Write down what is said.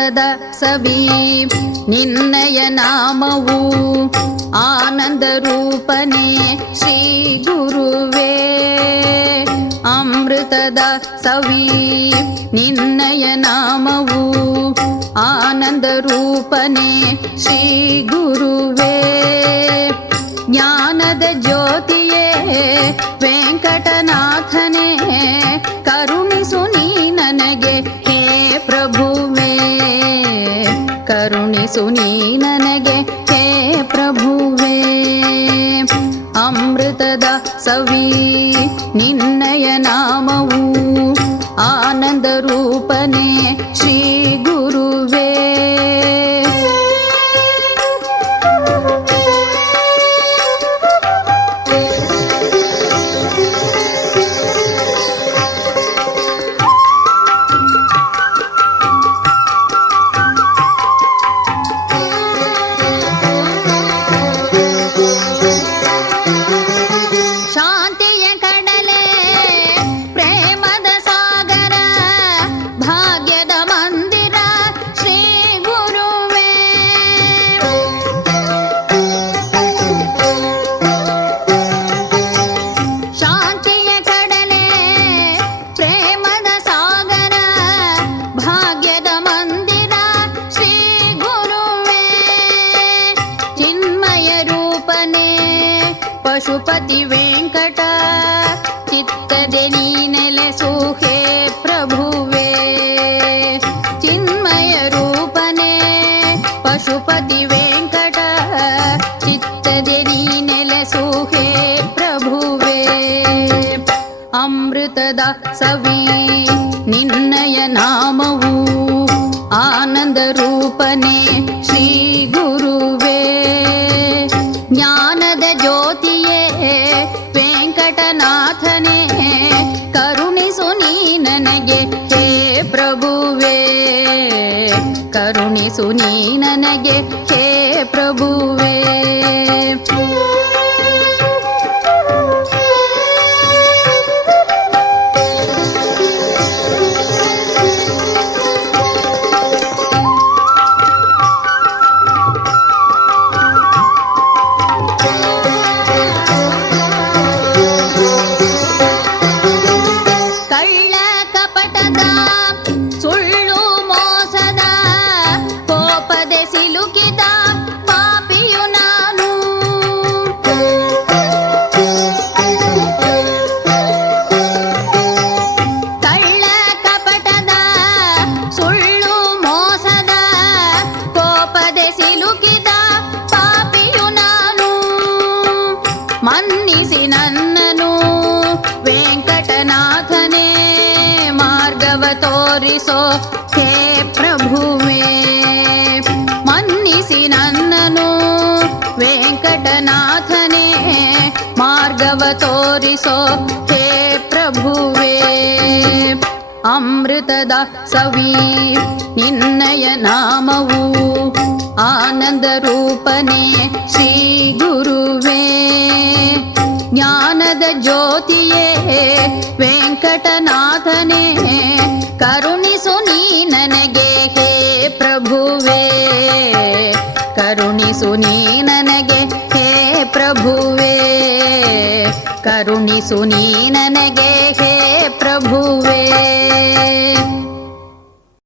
ಅಮೃತದ ಸವಿ ನಿನ್ನಯ ನಾಮವು ಆನಂದ ರೂಪನೇ ಶ್ರೀ ಗುರುವೇ. ಅಮೃತದ ಸವಿ ನಿನ್ನಯ ನಾಮವು ಆನಂದ ರೂಪನೇ ಶ್ರೀ ಗುರುವೇ. ಜ್ಞಾನದ ಜ್ಯೋತಿಯೇ ವೆಂಕಟನಾಥನೇ ಕರುಣಿಸು ನೀ ನನಗೆ ಹೇ ಪ್ರಭುವೇ. ಕರುಣಿಸು ನೀ ನನಗೆ ಹೇ ಪ್ರಭುವೇ. ಅಮೃತದ ಸವಿ ನಿನ್ನಯ ನಾಮವು ಆನಂದ ರೂಪನೇ ಶ್ರೀ ಗುರುವೇ. ಪಶುಪತಿ ವೆಂಕಟ ಚಿತ್ತದೆ ನೀ ನೆಲೆಸು ಹೇ ಪ್ರಭುವೇ. ಚಿನ್ಮಯ ರೂಪನೇ ಪಶುಪತಿ ವೆಂಕಟ ಚಿತ್ತದೆ ನೀ ನೆಲೆಸು ಹೇ ಪ್ರಭುವೇ. ಅಮೃತದ ಸವಿ ನಿನ್ನಯ ನಾಮವು ಆನಂದ ರೂಪನೇ ಶ್ರೀ ಗುರುವೇ. ಜ್ಞಾನದ ಜ್ಯೋತಿಯೇ ವೆಂಕಟನಾಥನೇ ಕರುಣಿಸು ನೀ ನನಗೆ ಹೇ ಪ್ರಭುವೇ. ಕರುಣಿಸು ನೀ ನನಗೆ ಹೇ ಪ್ರಭುವೇ. ಮನ್ನಿಸಿ ನನ್ನನು ವೆಂಕಟನಾಥನೇ ಮಾರ್ಗವ ತೋರಿಸೋ ಹೇ ಪ್ರಭುವೇ. ಮನ್ನಿಸಿ ನನ್ನನು ವೆಂಕಟನಾಥನೇ ಮಾರ್ಗವ ತೋರಿಸೋ ಹೇ ಪ್ರಭುವೇ. ಅಮೃತದ ಸವಿ ನಿನ್ನಯ ನಾಮವು ಆನಂದ ರೂಪನೇ ಶ್ರೀ ಗುರುವೇ. ಜ್ಞಾನದ ಜ್ಯೋತಿಯೇ ವೆಂಕಟನಾಥನೇ ಕರುಣಿಸು ನೀ ನನಗೆ ಹೇ ಪ್ರಭುವೇ. ಕರುಣಿಸು ನೀ ನನಗೆ ಹೇ ಪ್ರಭುವೇ. ಕರುಣಿಸು ನೀ ನನಗೆ ಹೇ ಪ್ರಭುವೇ.